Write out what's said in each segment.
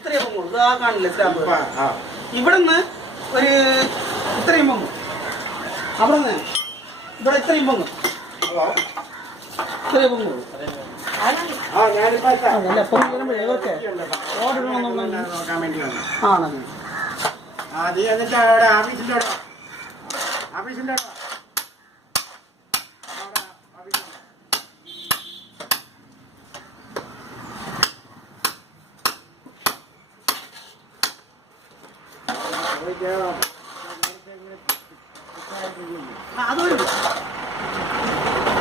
ഇത്രയും പൊങ്ങുള്ളൂ. ഇതാ കാണില്ലേ സ്റ്റാമ്പ്? ഇവിടുന്ന് ഒരു ഇത്രയും പൊങ്ങും. അവിടെ നിന്ന് ഇവിടെ ഇത്രയും പൊങ്ങും. ഇത്രയും പൊങ്ങുള്ളൂ.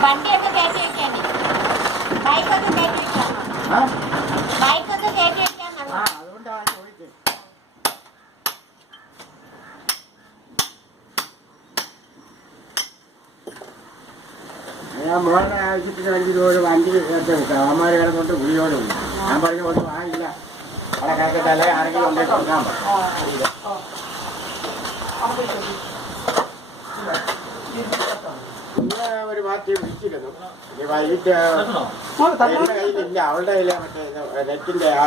വണ്ടിയൊക്കെ കയറ്റി വെക്കാൻ ബൈക്കൊക്കെ കയറ്റി വെക്കാൻ ബൈക്കൊക്കെ കയറ്റി വെക്കാൻ അതുകൊണ്ടാണ് ചോദിച്ചത്. ഞാൻ മോളുടെ ആവശ്യത്തിന് വേണ്ടി ഒരു വണ്ടി അവന്മാരെ കൊണ്ട് വിളിയോടും ഞാൻ പറഞ്ഞ ഒന്നും ആയില്ല അവിടെ കിടക്കട്ടല്ലേ ആരെങ്കിലും കൊണ്ടേ കൊടുക്കാൻ ഒരു മാറ്റി വിളിച്ചിരുന്നു. ഇനി വൈകിട്ട് എന്റെ കയ്യിലില്ല, അവളുടെ കയ്യിലെ മറ്റേ നെറ്റിന്റെ ആ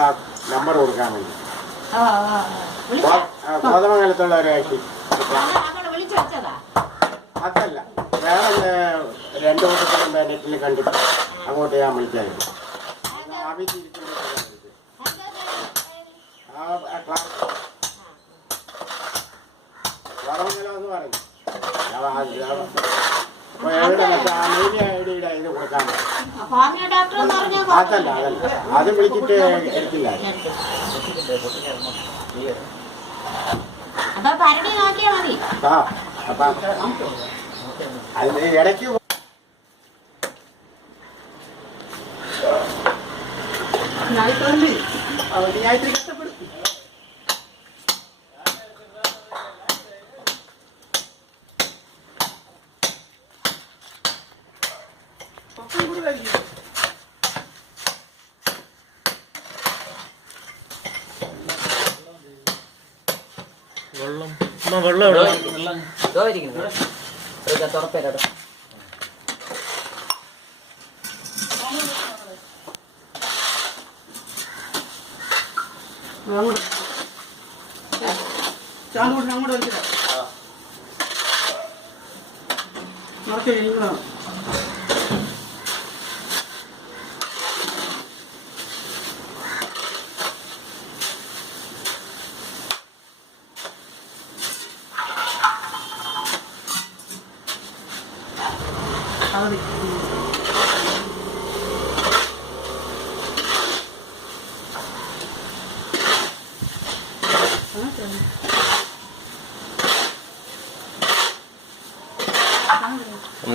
നമ്പർ കൊടുക്കാൻ വേണ്ടി കോതമംഗലത്തുള്ള ഒരു വ്യക്തി. അതല്ല വേറെ 2 ദിവസത്തിന് നെറ്റിൽ കണ്ടിട്ട് അങ്ങോട്ട് ഞാൻ വിളിക്കായിരുന്നു. കോതമംഗലം എന്ന് പറഞ്ഞു ഇത് കൊടുക്കാൻ. അതല്ല അത് വിളിച്ചിട്ട് എടുത്തില്ല. ആ അപ്പൊ അതിന് ഇടയ്ക്ക്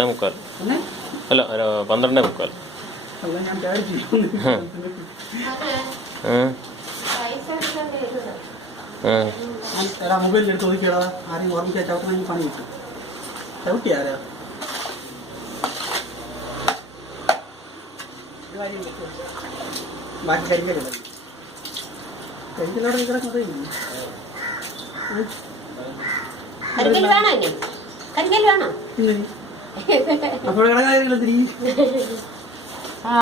മുക്കാൽ അല്ല 12:45. മൊബൈലിൽ ചോദിക്കടാ, ആരെയും ഓർമ്മിച്ചാൽ ചവിട്ടണമെങ്കിൽ പണി കിട്ടും. ചവിട്ടി ആരാ ബാക്കി കരിങ്കല്ലോ കരിങ്കലോടെ ഇവിടെ കുറയില്ല. അപ്പോൾ കിടക്കാതിരിക്കില്ല.